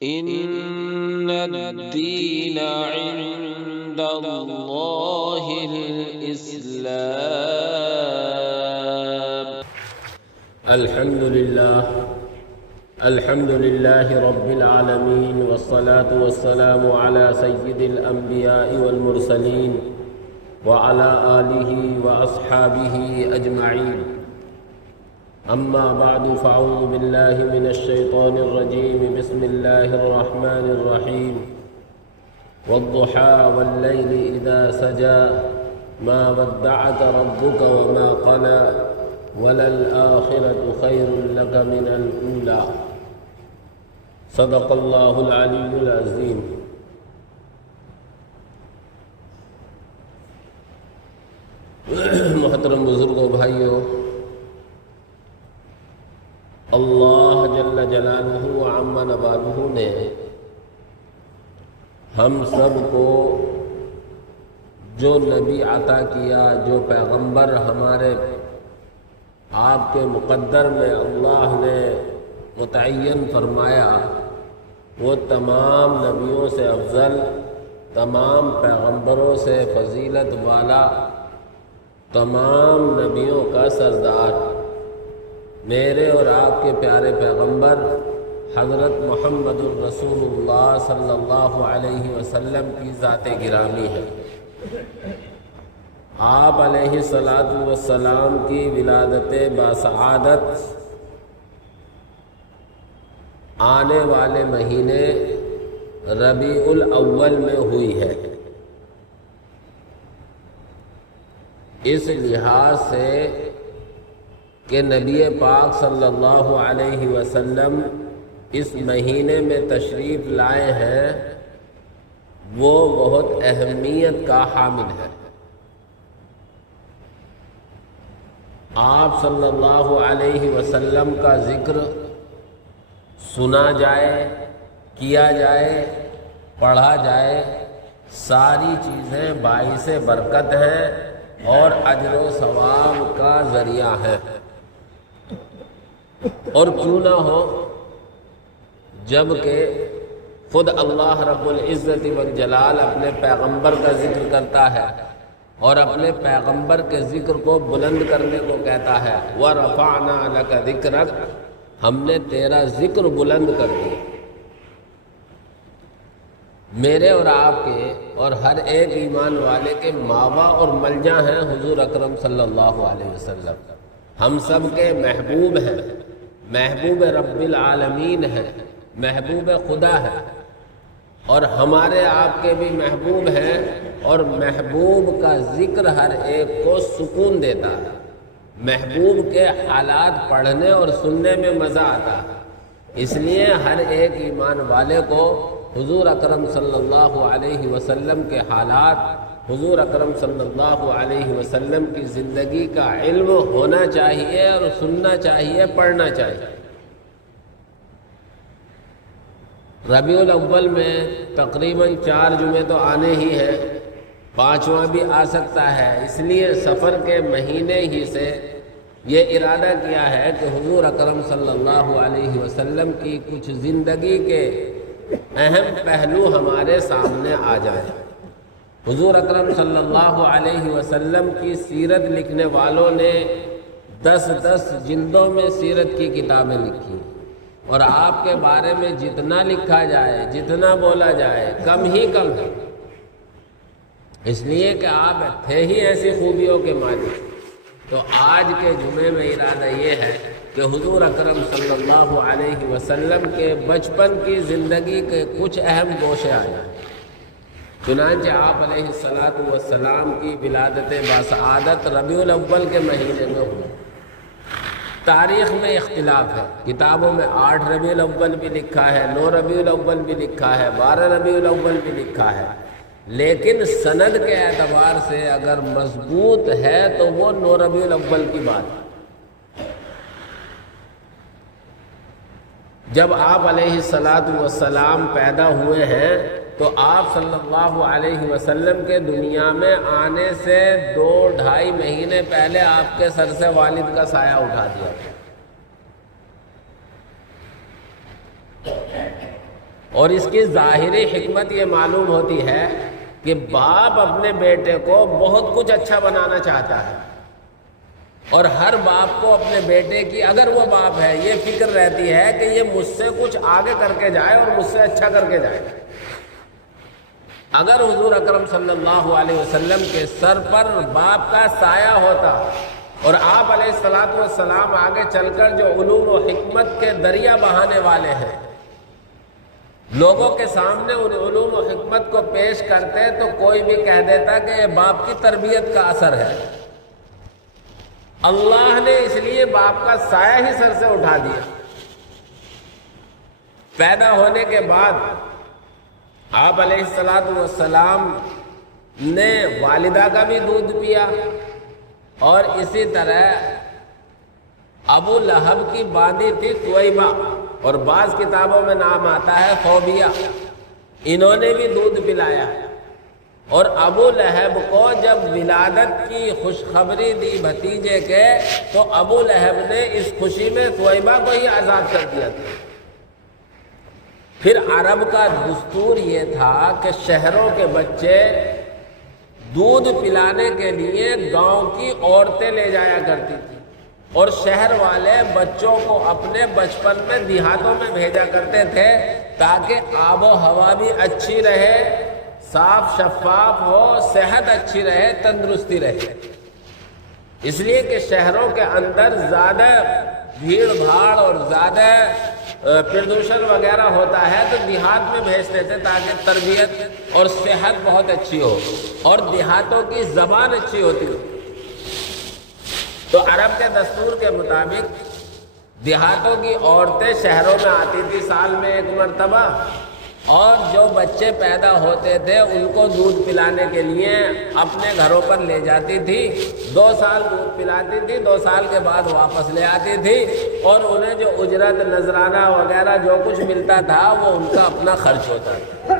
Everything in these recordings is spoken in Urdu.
إن الدين عند الله الإسلام. الحمد لله رب العالمين، والصلاة والسلام على سيد الأنبياء والمرسلين وعلى آله وأصحابه أجمعين. أما بعد، فأعوذ بالله من الشيطان الرجيم. بسم الله الرحمن الرحيم. والضحى والليل إذا سجى ما ودعك ربك وما قلى وللآخرة خير لك من الأولى. صدق الله العلي العظيم. محترم بزرگوں، بھائیوں، اللہ جل جلالہ و عم نوالہ نے ہم سب کو جو نبی عطا کیا، جو پیغمبر ہمارے آپ کے مقدر میں اللہ نے متعین فرمایا، وہ تمام نبیوں سے افضل، تمام پیغمبروں سے فضیلت والا، تمام نبیوں کا سردار، میرے اور آپ کے پیارے پیغمبر حضرت محمد الرسول اللہ صلی اللہ علیہ وسلم کی ذات گرامی ہے۔ آپ علیہ السلام کی ولادت باسعادت آنے والے مہینے ربیع الاول میں ہوئی ہے۔ اس لحاظ سے کہ نبی پاک صلی اللہ علیہ وسلم اس مہینے میں تشریف لائے ہیں، وہ بہت اہمیت کا حامل ہے۔ آپ صلی اللہ علیہ وسلم کا ذکر سنا جائے، کیا جائے، پڑھا جائے، ساری چیزیں باعث برکت ہیں اور اجر و ثواب کا ذریعہ ہے۔ اور کیوں نہ ہو، جب کہ خود اللہ رب العزت والجلال اپنے پیغمبر کا ذکر کرتا ہے اور اپنے پیغمبر کے ذکر کو بلند کرنے کو کہتا ہے، وَرَفَعْنَا لَكَ ذِكْرَكَ، ہم نے تیرا ذکر بلند کر دیا۔ میرے اور آپ کے اور ہر ایک ایمان والے کے ماوا اور ملجا ہیں حضور اکرم صلی اللہ علیہ وسلم۔ ہم سب کے محبوب ہیں، محبوب رب العالمین ہیں، محبوب خدا ہے، اور ہمارے آپ کے بھی محبوب ہیں، اور محبوب کا ذکر ہر ایک کو سکون دیتا ہے۔ محبوب کے حالات پڑھنے اور سننے میں مزہ آتا ہے، اس لیے ہر ایک ایمان والے کو حضور اکرم صلی اللہ علیہ وسلم کے حالات، حضور اکرم صلی اللہ علیہ وسلم کی زندگی کا علم ہونا چاہیے اور سننا چاہیے، پڑھنا چاہیے۔ ربیع الاول میں تقریباً 4 جمعے تو آنے ہی ہیں، 5واں بھی آ سکتا ہے، اس لیے سفر کے مہینے ہی سے یہ ارادہ کیا ہے کہ حضور اکرم صلی اللہ علیہ وسلم کی کچھ زندگی کے اہم پہلو ہمارے سامنے آ جائیں۔ حضور اکرم صلی اللہ علیہ وسلم کی سیرت لکھنے والوں نے 10 جلدوں میں سیرت کی کتابیں لکھی، اور آپ کے بارے میں جتنا لکھا جائے، جتنا بولا جائے، کم ہی کم ہے، اس لیے کہ آپ تھے ہی ایسی خوبیوں کے مالک۔ تو آج کے جمعے میں ارادہ یہ ہے کہ حضور اکرم صلی اللہ علیہ وسلم کے بچپن کی زندگی کے کچھ اہم گوشے آئے۔ چنانچہ آپ علیہ السلام کی ولادت باسعادت ربیع الاول کے مہینے میں ہوئی۔ تاریخ میں اختلاف ہے، کتابوں میں 8 ربیع الاول بھی لکھا ہے، 9 ربیع الاول بھی لکھا ہے، 12 ربیع الاول بھی لکھا ہے، لیکن سند کے اعتبار سے اگر مضبوط ہے تو وہ 9 ربیع الاول کی بات ہے۔ جب آپ علیہ السلام پیدا ہوئے ہیں تو آپ صلی اللہ علیہ وسلم کے دنیا میں آنے سے 2-2.5 مہینے پہلے آپ کے سر سے والد کا سایہ اٹھا دیا، اور اس کی ظاہری حکمت یہ معلوم ہوتی ہے کہ باپ اپنے بیٹے کو بہت کچھ اچھا بنانا چاہتا ہے، اور ہر باپ کو اپنے بیٹے کی، اگر وہ باپ ہے، یہ فکر رہتی ہے کہ یہ مجھ سے کچھ آگے کر کے جائے اور مجھ سے اچھا کر کے جائے۔ اگر حضور اکرم صلی اللہ علیہ وسلم کے سر پر باپ کا سایہ ہوتا اور آپ علیہ الصلوۃ والسلام آگے چل کر جو علوم و حکمت کے دریا بہانے والے ہیں، لوگوں کے سامنے ان علوم و حکمت کو پیش کرتے تو کوئی بھی کہہ دیتا کہ یہ باپ کی تربیت کا اثر ہے۔ اللہ نے اس لیے باپ کا سایہ ہی سر سے اٹھا دیا۔ پیدا ہونے کے بعد آپ علیہ الصلوۃ والسلام نے والدہ کا بھی دودھ پیا، اور اسی طرح ابو لہب کی باندھی تھی ثویبہ، اور بعض کتابوں میں نام آتا ہے فوبیہ، انہوں نے بھی دودھ پلایا۔ اور ابو لہب کو جب ولادت کی خوشخبری دی بھتیجے کے، تو ابو لہب نے اس خوشی میں ثویبہ کو ہی آزاد کر دیا تھا۔ پھر عرب کا دستور یہ تھا کہ شہروں کے بچے دودھ پلانے کے لیے گاؤں کی عورتیں لے جایا کرتی تھی، اور شہر والے بچوں کو اپنے بچپن میں دیہاتوں میں بھیجا کرتے تھے تاکہ آب و ہوا بھی اچھی رہے، صاف شفاف ہو، صحت اچھی رہے، تندرستی رہے۔ اس لیے کہ شہروں کے اندر زیادہ بھیڑ بھاڑ اور زیادہ پردوشن وغیرہ ہوتا ہے، تو دیہات میں بھیجتے تھے تاکہ تربیت اور صحت بہت اچھی ہو، اور دیہاتوں کی زبان اچھی ہوتی ہو۔ تو عرب کے دستور کے مطابق دیہاتوں کی عورتیں شہروں میں آتی تھی سال میں ایک مرتبہ، اور جو بچے پیدا ہوتے تھے ان کو دودھ پلانے کے لیے اپنے گھروں پر لے جاتی تھی۔ 2 سال دودھ پلاتی تھی، 2 سال کے بعد واپس لے آتی تھی، اور انہیں جو اجرت نذرانہ وغیرہ جو کچھ ملتا تھا وہ ان کا اپنا خرچ ہوتا تھا۔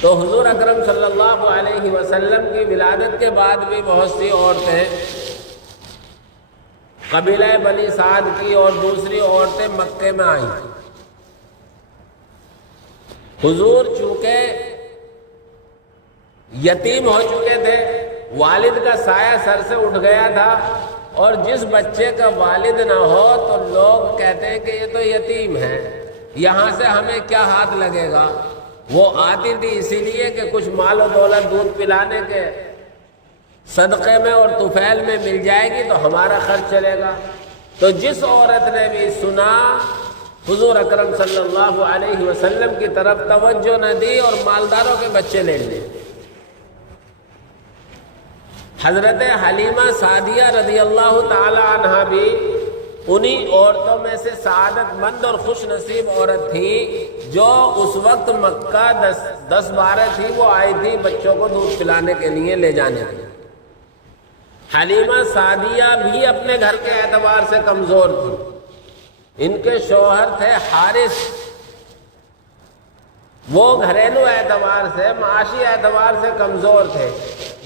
تو حضور اکرم صلی اللہ علیہ وسلم کی ولادت کے بعد بھی بہت سی عورتیں قبیلہ بنی سعد کی اور دوسری عورتیں مکے میں آئیں تھیں۔ حضور چونکہ یتیم ہو چکے تھے، والد کا سایہ سر سے اٹھ گیا تھا، اور جس بچے کا والد نہ ہو تو لوگ کہتے ہیں کہ یہ تو یتیم ہے، یہاں سے ہمیں کیا ہاتھ لگے گا۔ وہ آتی تھی اسی لیے کہ کچھ مال و دولت دودھ پلانے کے صدقے میں اور طفیل میں مل جائے گی تو ہمارا خرچ چلے گا۔ تو جس عورت نے بھی سنا، حضور اکرم صلی اللہ علیہ وسلم کی طرف توجہ نہ دی اور مالداروں کے بچے لے لیے۔ حضرت حلیمہ سعدیہ رضی اللہ تعالی عنہا بھی انہی عورتوں میں سے سعادت مند اور خوش نصیب عورت تھی جو اس وقت مکہ 10-12 تھی، وہ آئی تھی بچوں کو دودھ پلانے کے لیے لے جانے کے لیے۔ حلیمہ سعدیہ بھی اپنے گھر کے اعتبار سے کمزور تھی، ان کے شوہر تھے حارث، وہ گھریلو اعتبار سے، معاشی اعتبار سے کمزور تھے۔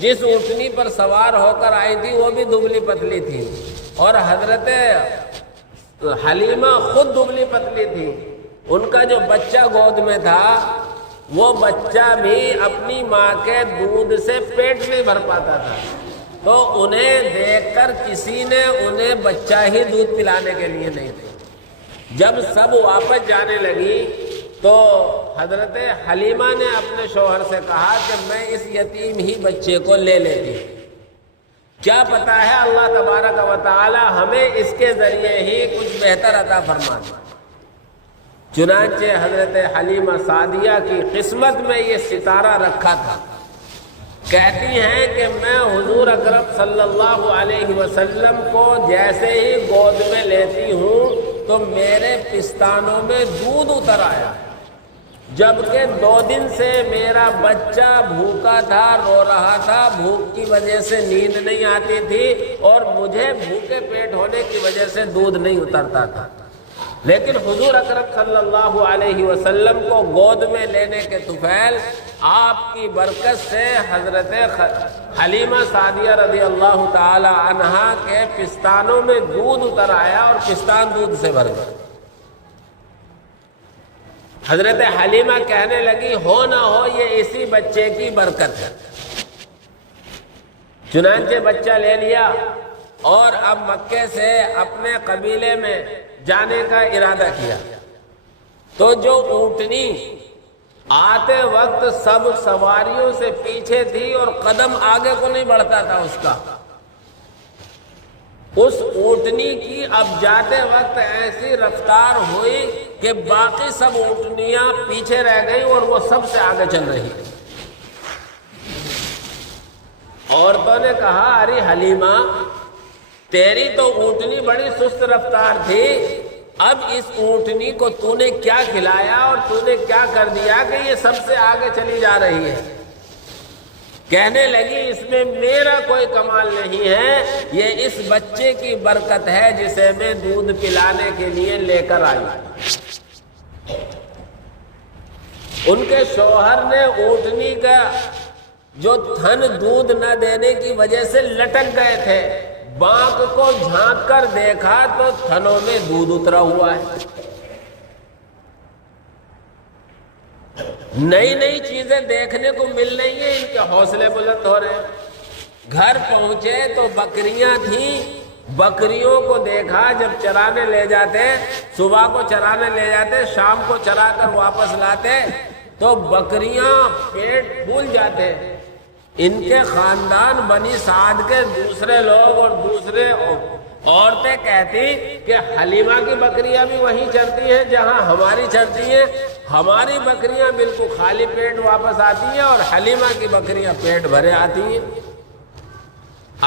جس اونٹنی پر سوار ہو کر آئی تھی وہ بھی دبلی پتلی تھی، اور حضرت حلیمہ خود دبلی پتلی تھی۔ ان کا جو بچہ گود میں تھا وہ بچہ بھی اپنی ماں کے دودھ سے پیٹ نہیں بھر پاتا تھا، تو انہیں دیکھ کر کسی نے انہیں بچہ ہی دودھ پلانے کے لیے نہیں دیا۔ جب سب واپس جانے لگی تو حضرت حلیمہ نے اپنے شوہر سے کہا کہ میں اس یتیم ہی بچے کو لے لیتی، کیا پتا ہے اللہ تبارک و تعالی ہمیں اس کے ذریعے ہی کچھ بہتر عطا فرما دے۔ چنانچہ حضرت حلیمہ سعدیہ کی قسمت میں یہ ستارہ رکھا تھا۔ کہتی ہیں کہ میں حضور اکرم صلی اللہ علیہ وسلم کو جیسے ہی گود میں لیتی ہوں تو میرے پستانوں میں دودھ اتر آیا، جبکہ 2 دن سے میرا بچہ بھوکا تھا، رو رہا تھا، بھوک کی وجہ سے نیند نہیں آتی تھی، اور مجھے بھوکے پیٹ ہونے کی وجہ سے دودھ نہیں اترتا تھا۔ لیکن حضور اکرم صلی اللہ علیہ وسلم کو گود میں لینے کے طفیل آپ کی برکت سے حضرت حلیمہ سعدیہ رضی اللہ تعالی عنہا کے پستانوں میں دودھ اتر آیا اور پستان دودھ سے بھر گئے۔ حضرت حلیمہ کہنے لگی ہو نہ ہو یہ اسی بچے کی برکت ہے۔ چنانچہ بچہ لے لیا اور اب مکے سے اپنے قبیلے میں جانے کا ارادہ کیا۔ تو جو اونٹنی آتے وقت سب سواریوں سے پیچھے تھی اور قدم آگے کو نہیں بڑھتا تھا اس کا، اس اونٹنی کی اب جاتے وقت ایسی رفتار ہوئی کہ باقی سب اونٹنیاں پیچھے رہ گئی اور وہ سب سے آگے چل رہی ہے۔ عورتوں نے کہا ارے حلیمہ تیری تو اونٹنی بڑی سست رفتار تھی، اب اس اونٹنی کو تو نے کیا کھلایا اور تو نے کیا کر دیا کہ یہ سب سے آگے چلی جا رہی ہے؟ کہنے لگی اس میں میرا کوئی کمال نہیں ہے، یہ اس بچے کی برکت ہے جسے میں دودھ پلانے کے لیے لے کر آئی۔ ان کے شوہر نے اونٹنی کا جو تھن دودھ نہ دینے کی وجہ سے لٹک گئے تھے، بانک کو جھانک کر دیکھا تو تھنوں میں دودھ اترا ہوا ہے۔ نئی نئی چیزیں دیکھنے کو مل رہی ہیں، ان کے حوصلے بلند ہو رہے ہیں۔ گھر پہنچے تو بکریاں تھیں، بکریوں کو دیکھا جب چرانے لے جاتے، صبح کو چرانے لے جاتے، شام کو چرا کر واپس لاتے تو بکریاں پیٹ پھول جاتے۔ ان کے خاندان بنی سعد کے دوسرے لوگ اور دوسرے عورتیں کہتی کہ حلیمہ کی بکریاں بھی وہیں چرتی ہیں جہاں ہماری چرتی ہیں، ہماری بکریاں بالکل خالی پیٹ واپس آتی ہیں اور حلیمہ کی بکریاں پیٹ بھرے آتی ہیں۔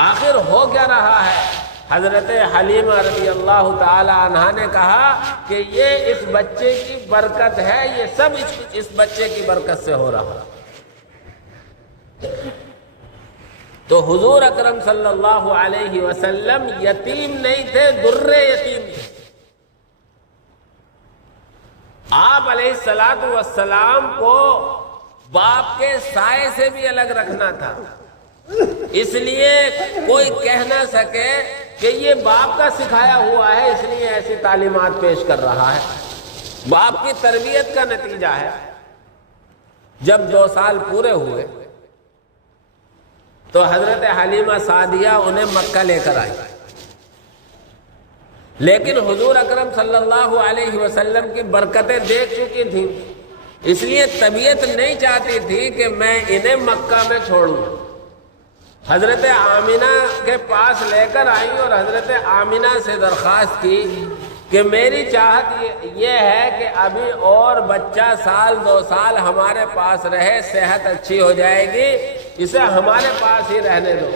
آخر ہو کیا رہا ہے؟ حضرت حلیمہ رضی اللہ تعالی عنہا نے کہا کہ یہ اس بچے کی برکت ہے، یہ سب اس بچے کی برکت سے ہو رہا ہے۔ تو حضور اکرم صلی اللہ علیہ وسلم یتیم نہیں تھے، درے یتیم تھے۔ آپ علیہ السلام کو باپ کے سائے سے بھی الگ رکھنا تھا، اس لیے کوئی کہہ نہ سکے کہ یہ باپ کا سکھایا ہوا ہے اس لیے ایسی تعلیمات پیش کر رہا ہے۔ باپ کی تربیت کا نتیجہ ہے۔ جب 2 سال پورے ہوئے تو حضرت حلیمہ سعدیہ انہیں مکہ لے کر آئی، لیکن حضور اکرم صلی اللہ علیہ وسلم کی برکتیں دیکھ چکی تھیں، اس لیے طبیعت نہیں چاہتی تھی کہ میں انہیں مکہ میں چھوڑوں۔ حضرت آمنہ کے پاس لے کر آئی اور حضرت آمنہ سے درخواست کی کہ میری چاہت یہ ہے کہ ابھی اور بچہ 1-2 سال ہمارے پاس رہے، صحت اچھی ہو جائے گی، اسے ہمارے پاس ہی رہنے دو۔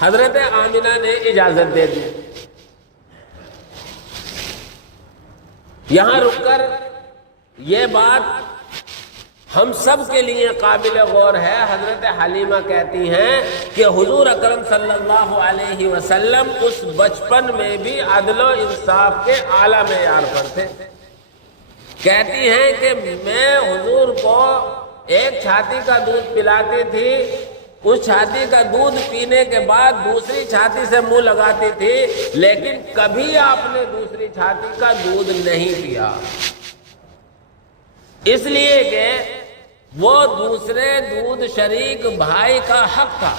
حضرت آمنہ نے اجازت دے دی۔ یہاں رک کر یہ بات ہم سب کے لیے قابل غور ہے۔ حضرت حلیمہ کہتی ہیں کہ حضور اکرم صلی اللہ علیہ وسلم اس بچپن میں بھی عدل و انصاف کے اعلیٰ معیار پر تھے۔ کہتی ہیں کہ میں حضور کو ایک چھاتی کا دودھ پلاتی تھی، اس چھاتی کا دودھ پینے کے بعد دوسری چھاتی سے منہ لگاتی تھی، لیکن کبھی آپ نے دوسری چھاتی کا دودھ نہیں پیا، اس لیے کہ وہ دوسرے دودھ شریک بھائی کا حق تھا۔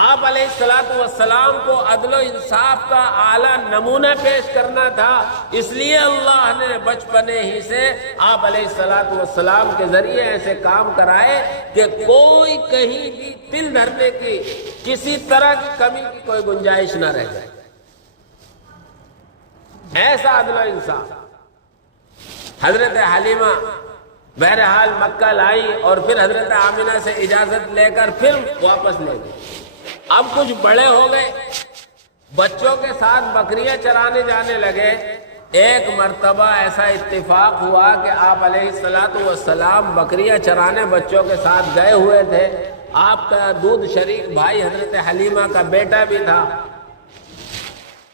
آپ علیہ السلام کو عدل و انصاف کا اعلیٰ نمونہ پیش کرنا تھا، اس لیے اللہ نے بچپنے ہی سے آپ علیہ السلام کے ذریعے ایسے کام کرائے کہ کوئی کہیں بھی تل دھرنے کی کسی طرح کی کمی کی کوئی گنجائش نہ رہ جائے۔ ایسا عدل و انصاف حضرت حلیمہ بہرحال مکہ لائی اور پھر حضرت آمنہ سے اجازت لے کر پھر واپس لے گئی۔ اب کچھ بڑے ہو گئے، بچوں کے ساتھ بکریاں چرانے جانے لگے۔ ایک مرتبہ ایسا اتفاق ہوا کہ آپ علیہ السلام بکریاں چرانے بچوں کے ساتھ گئے ہوئے تھے۔ آپ کا دودھ شریک بھائی حضرت حلیمہ کا بیٹا بھی تھا۔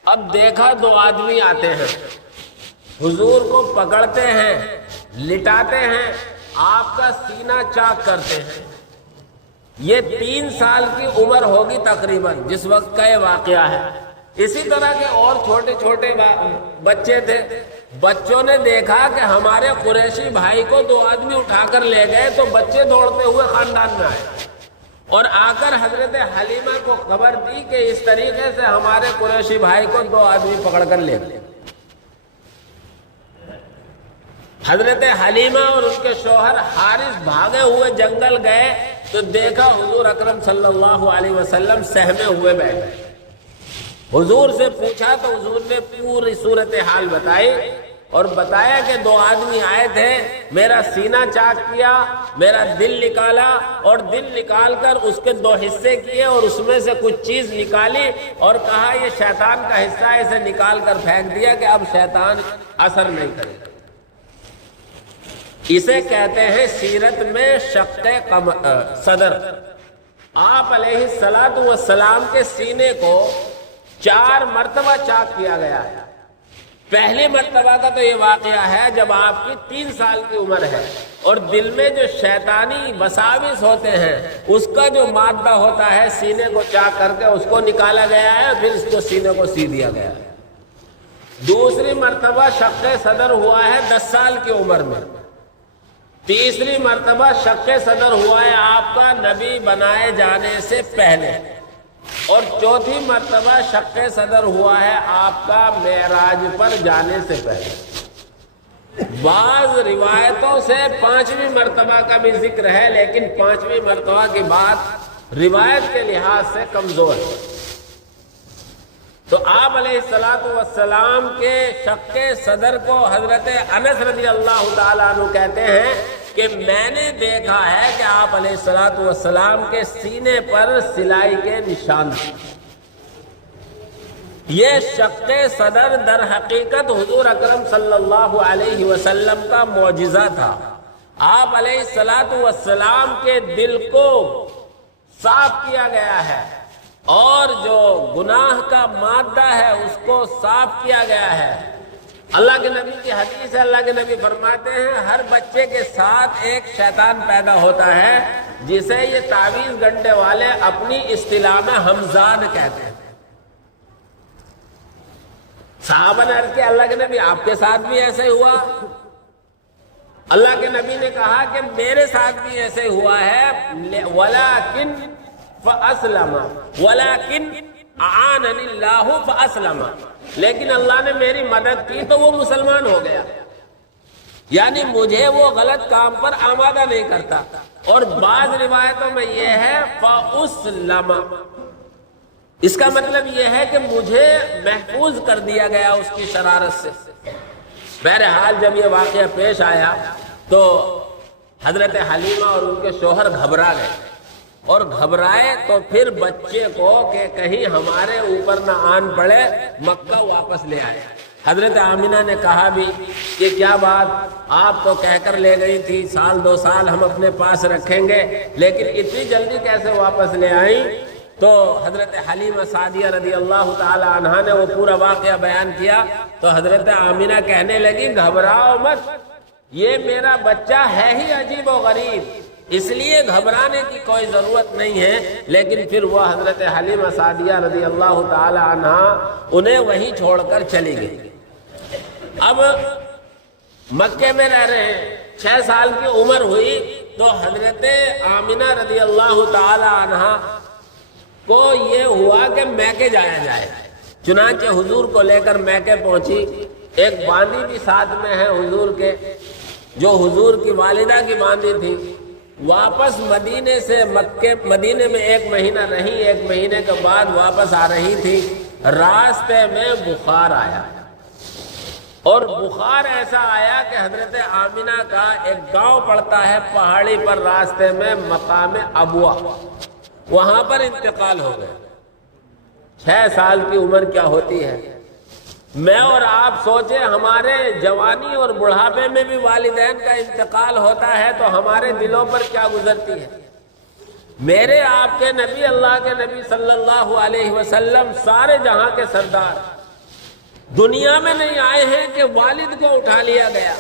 اب دیکھا 2 آدمی آتے ہیں، حضور کو پکڑتے ہیں، لٹاتے ہیں، آپ کا سینہ چاک کرتے ہیں۔ یہ 3 سال کی عمر ہوگی تقریباً جس وقت کا یہ واقعہ ہے۔ اسی طرح کے اور چھوٹے چھوٹے بچے تھے، بچوں نے دیکھا کہ ہمارے قریشی بھائی کو 2 آدمی اٹھا کر لے گئے، تو بچے دوڑتے ہوئے خاندان میں آئے اور آ کر حضرت حلیمہ کو خبر دی کہ اس طریقے سے ہمارے قریشی بھائی کو 2 آدمی پکڑ کر لے گئے۔ حضرت حلیمہ اور ان کے شوہر حارث بھاگے ہوئے جنگل گئے تو دیکھا حضور اکرم صلی اللہ علیہ وسلم سہمے ہوئے بیٹھے۔ حضور سے پوچھا تو حضور نے پوری صورتحال بتائی اور بتایا کہ 2 آدمی آئے تھے، میرا سینہ چاک کیا، میرا دل نکالا اور دل نکال کر اس کے 2 حصے کیے اور اس میں سے کچھ چیز نکالی اور کہا یہ شیطان کا حصہ ہے، اسے نکال کر پھینک دیا کہ اب شیطان اثر نہیں کرے گا۔ اسے کہتے ہیں سیرت میں شق صدر۔ آپ علیہ الصلاۃ والسلام کے سینے کو 4 مرتبہ چاک کیا گیا ہے۔ پہلی مرتبہ کا تو یہ واقعہ ہے جب آپ کی 3 سال کی عمر ہے اور دل میں جو شیطانی وساوس ہوتے ہیں اس کا جو مادہ ہوتا ہے سینے کو چاک کر کے اس کو نکالا گیا ہے، پھر اس کو سینے کو سی دیا گیا ہے۔ دوسری مرتبہ شق صدر ہوا ہے 10 سال کی عمر میں۔ تیسری مرتبہ شق صدر ہوا ہے آپ کا نبی بنائے جانے سے پہلے، اور چوتھی مرتبہ شق صدر ہوا ہے آپ کا معراج پر جانے سے پہلے۔ بعض روایتوں سے 5ویں مرتبہ کا بھی ذکر ہے، لیکن 5ویں مرتبہ کی بات روایت کے لحاظ سے کمزور ہے۔ تو آپ علیہ السلام کے شق صدر کو حضرت انس رضی اللہ تعالیٰ عنہ کہتے ہیں کہ میں نے دیکھا ہے کہ آپ علیہ السلام کے سینے پر سلائی کے نشان تھے۔ یہ شق صدر در حقیقت حضور اکرم صلی اللہ علیہ وسلم کا معجزہ تھا۔ آپ علیہ السلام کے دل کو صاف کیا گیا ہے اور جو گناہ کا مادہ ہے اس کو صاف کیا گیا ہے۔ اللہ کے نبی کی حدیث ہے، اللہ کے نبی فرماتے ہیں ہر بچے کے ساتھ ایک شیطان پیدا ہوتا ہے جسے یہ تعویذ گنٹے والے اپنی اصطلاح میں ہمزاد کہتے ہیں۔ صحابہ نے عرض کیا اللہ کے نبی آپ کے ساتھ بھی ایسے ہوا؟ اللہ کے نبی نے کہا کہ میرے ساتھ بھی ایسے ہوا ہے، ولیکن فاسلم ولیکن اعاننی اللہ فاسلم، لیکن اللہ نے میری مدد کی تو وہ مسلمان ہو گیا، یعنی مجھے وہ غلط کام پر آمادہ نہیں کرتا۔ اور بعض روایتوں میں یہ ہے فاسلم، اس کا مطلب یہ ہے کہ مجھے محفوظ کر دیا گیا اس کی شرارت سے۔ بہرحال جب یہ واقعہ پیش آیا تو حضرت حلیمہ اور ان کے شوہر گھبرا گئے، اور گھبرائے تو پھر بچے کو کہ کہیں ہمارے اوپر نہ آن پڑے مکہ واپس لے آئے۔ حضرت آمینہ نے کہا بھی کہ کیا بات، آپ تو کہہ کر لے گئی تھی 1-2 سال ہم اپنے پاس رکھیں گے، لیکن اتنی جلدی کیسے واپس لے آئیں؟ تو حضرت حلیمہ سعدیہ رضی اللہ تعالی عنہا نے وہ پورا واقعہ بیان کیا تو حضرت آمینہ کہنے لگی گھبراؤ مت، یہ میرا بچہ ہے ہی عجیب و غریب، اس لیے گھبرانے کی کوئی ضرورت نہیں ہے۔ لیکن پھر وہ حضرت حلیمہ سعدیہ رضی اللہ تعالی عنہا انہیں وہیں چھوڑ کر چلی گئی۔ اب مکے میں رہ رہے ہیں، 6 سال کی عمر ہوئی تو حضرت آمینہ رضی اللہ تعالی عنہا کو یہ ہوا کہ میکے جایا جائے، چنانچہ حضور کو لے کر میکے پہنچی۔ ایک باندی بھی ساتھ میں ہے حضور کے، جو حضور کی والدہ کی باندی تھی۔ واپس مدینے سے مدینے میں 1 مہینہ رہی، 1 مہینے کے بعد واپس آ رہی تھی، راستے میں بخار آیا، اور بخار ایسا آیا کہ حضرت آمینہ کا ایک گاؤں پڑتا ہے پہاڑی پر راستے میں مقام ابوا، وہاں پر انتقال ہو گیا۔ 6 سال کی عمر کیا ہوتی ہے؟ میں اور آپ سوچیں ہمارے جوانی اور بڑھاپے میں بھی والدین کا انتقال ہوتا ہے تو ہمارے دلوں پر کیا گزرتی ہے۔ میرے آپ کے نبی، اللہ کے نبی صلی اللہ علیہ وسلم سارے جہاں کے سردار دنیا میں نہیں آئے ہیں کہ والد کو اٹھا لیا گیا۔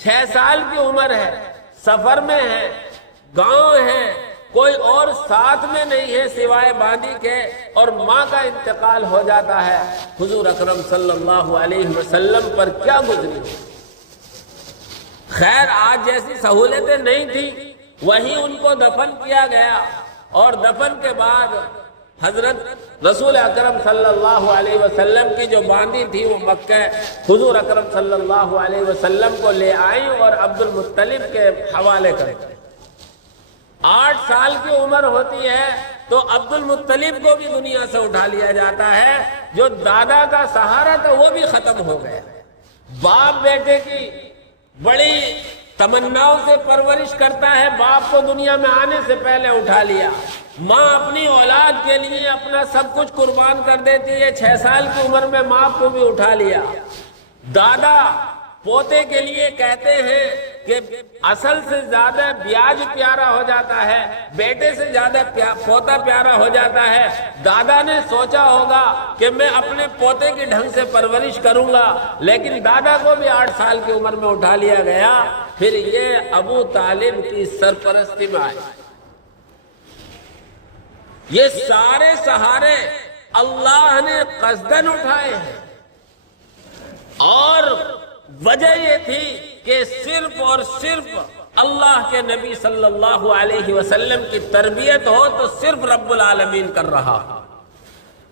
6 سال کی عمر ہے، سفر میں ہے، گاؤں ہے، کوئی اور ساتھ میں نہیں ہے سوائے باندی کے، اور ماں کا انتقال ہو جاتا ہے، حضور اکرم صلی اللہ علیہ وسلم پر کیا گزری ہو۔ خیر آج جیسی سہولتیں نہیں تھی، وہیں ان کو دفن کیا گیا، اور دفن کے بعد حضرت رسول اکرم صلی اللہ علیہ وسلم کی جو باندی تھی وہ مکہ حضور اکرم صلی اللہ علیہ وسلم کو لے آئی اور عبد المطلب کے حوالے کر دی۔ 8 سال کی عمر ہوتی ہے تو عبد المطلب کو بھی دنیا سے اٹھا لیا جاتا ہے، جو دادا کا سہارا تھا وہ بھی ختم ہو گیا۔ باپ بیٹے کی بڑی تمناؤں سے پرورش کرتا ہے، باپ کو دنیا میں آنے سے پہلے اٹھا لیا۔ ماں اپنی اولاد کے لیے اپنا سب کچھ قربان کر دیتی ہے، 6 سال کی عمر میں ماں کو بھی اٹھا لیا۔ دادا پوتے کے لیے کہتے ہیں کہ اصل سے زیادہ بیاج پیارا ہو جاتا ہے، بیٹے سے زیادہ پوتا پیارا ہو جاتا ہے۔ دادا نے سوچا ہوگا کہ میں اپنے پوتے کی ڈھنگ سے پرورش کروں گا، لیکن دادا کو بھی 8 سال کی عمر میں اٹھا لیا گیا۔ پھر یہ ابو طالب کی سرپرستی میں آئے۔ یہ سارے سہارے اللہ نے قصداً اٹھائے ہیں، اور وجہ یہ تھی کہ صرف اور صرف اللہ کے نبی صلی اللہ علیہ وسلم کی تربیت ہو تو صرف رب العالمین کر رہا۔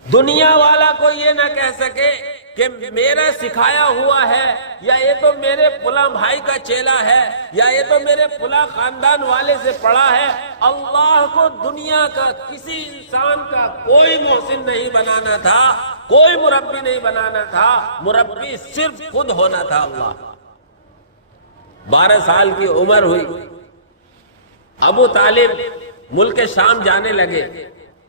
دنیا والا کو یہ نہ کہہ سکے کہ میرا سکھایا ہوا ہے، یا یہ تو میرے فلاں بھائی کا چیلا ہے، یا یہ تو میرے فلاں خاندان والے سے پڑھا ہے۔ اللہ کو دنیا کا کسی انسان کا کوئی محسن نہیں بنانا تھا، کوئی مربی نہیں بنانا تھا، مربی صرف خود ہونا تھا اللہ۔ 12 سال کی عمر ہوئی، ابو طالب ملک شام جانے لگے۔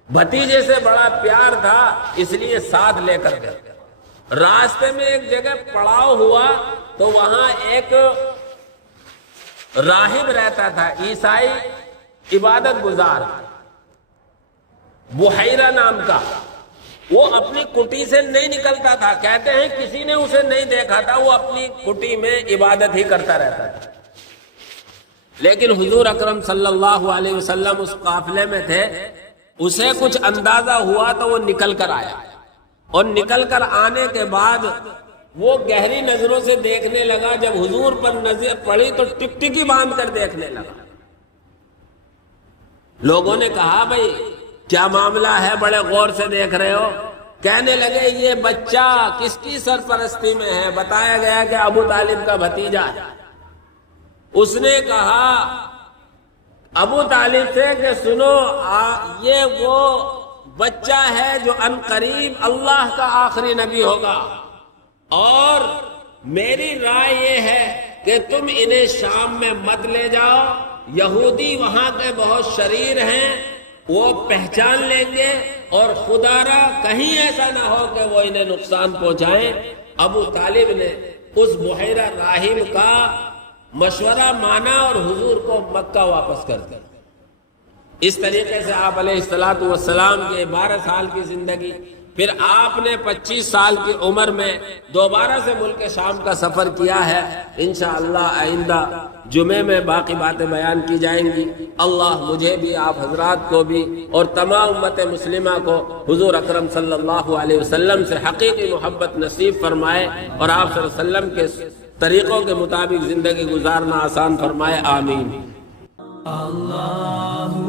بھتیجے سے بڑا پیار تھا اس لیے ساتھ لے کر گئے۔ راستے میں ایک جگہ پڑاؤ ہوا تو وہاں ایک راہب رہتا تھا، عیسائی عبادت گزار، بحیرہ نام کا۔ وہ اپنی کٹی سے نہیں نکلتا تھا، کہتے ہیں کسی نے اسے نہیں دیکھا تھا، وہ اپنی کٹی میں عبادت ہی کرتا رہتا تھا۔ لیکن حضور اکرم صلی اللہ علیہ وسلم اس قافلے میں تھے، اسے کچھ اندازہ ہوا تو وہ نکل کر آیا، اور نکل کر آنے کے بعد وہ گہری نظروں سے دیکھنے لگا۔ جب حضور پر نظر پڑی تو ٹکٹکی باندھ کر دیکھنے لگا۔ لوگوں نے کہا بھئی کیا معاملہ ہے، بڑے غور سے دیکھ رہے ہو؟ کہنے لگے یہ بچہ کس کی سرپرستی میں ہے؟ بتایا گیا کہ ابو طالب کا بھتیجا ہے۔ اس نے کہا ابو طالب سے کہ سنو، یہ وہ بچہ ہے جو ان قریب اللہ کا آخری نبی ہوگا، اور میری رائے یہ ہے کہ تم انہیں شام میں مت لے جاؤ، یہودی وہاں کے بہت شریر ہیں، وہ پہچان لیں گے، اور خدا را کہیں ایسا نہ ہو کہ وہ انہیں نقصان پہنچائیں۔ ابو طالب نے اس بحیرہ راہب کا مشورہ مانا اور حضور کو مکہ واپس کر دیا۔ اس طریقے سے آپ علیہ السلام کے 12 سال کی زندگی، پھر آپ نے 25 سال کی عمر میں دوبارہ سے ملک شام کا سفر کیا ہے۔ انشاءاللہ آئندہ جمعے میں باقی باتیں بیان کی جائیں گی۔ اللہ مجھے بھی، آپ حضرات کو بھی، اور تمام امت مسلمہ کو حضور اکرم صلی اللہ علیہ وسلم سے حقیقی محبت نصیب فرمائے، اور آپ صلی اللہ علیہ وسلم کے طریقوں کے مطابق زندگی گزارنا آسان فرمائے۔ آمین۔ اللہ